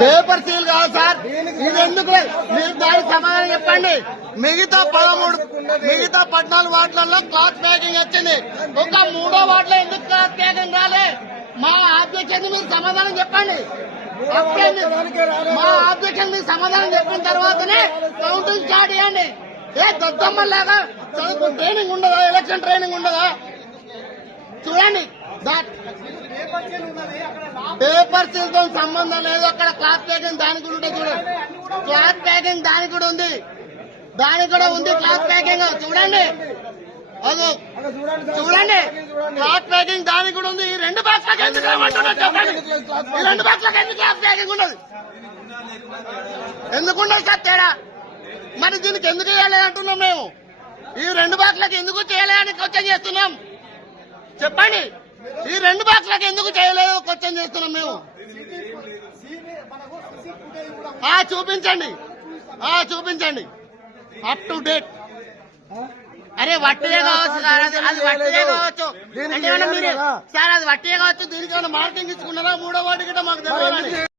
Paper seal కాదు sir, ఇది ఎందుకు? మీరు దానికి సమాధానం చెప్పండి. మిగతా 14 వార్డులలో క్లాత్ ప్యాకింగ్ వచ్చింది, ఒక 3వ వార్డులో ఎందుకు క్లాత్ ప్యాకింగ్ రాలే? మా ఆబ్జెక్షన్ మీరు సమాధానం చెప్పండి. మా ఆబ్జెక్షన్ మీరు సమాధానం చెప్పిన తర్వాతనే కౌంటింగ్ స్టార్ట్ చేయండి. ఏ దద్దమ్మలాగా చదువు ట్రైనింగ్ ఉండదా? ఎలక్షన్ ట్రైనింగ్ ఉండదా? చూడండి, పేపర్ సీల్ తో సంబంధం లేదు. అక్కడ క్లాత్ ప్యాకింగ్ దానికి కూడా ఉంటుంది. చూడండి, క్లాత్ ప్యాకింగ్ దానికి కూడా ఉంది, క్లాత్ ప్యాకింగ్ చూడండి. అదో చూడండి, క్లాత్ ప్యాకింగ్ దానికి కూడా ఉంది. ఈ 2 బాక్స్లకు ఎందుకు ఏమంటున్నారు చెప్పండి? ఈ 2 బాక్స్లకు ఎందుకు క్లాత్ ప్యాకింగ్ ఉండదు? ఎందుకుండదు సార్ తేడా? మరి దీనికి ఎందుకు చేయలేదు అంటున్నాం మేము. ఈ 2 బాక్స్లకు ఎందుకు చేయలేదని క్వశ్చన్ చేస్తున్నాం. చెప్పండి, ఈ 2 బాక్స్లకు ఎందుకు చేయలేదు క్వశ్చన్ చేస్తున్నాం మేము. చూపించండి అప్ టు డేట్. అరే వట్టిదే కావచ్చు సార్, అది వట్టిదే కావచ్చు. సార్ అది వట్టిదే కావచ్చు. దీనికైనా మార్కింగ్ ఇచ్చుకున్నారా? 3వ వార్డు గిట్ట మాకు తెలియాలని.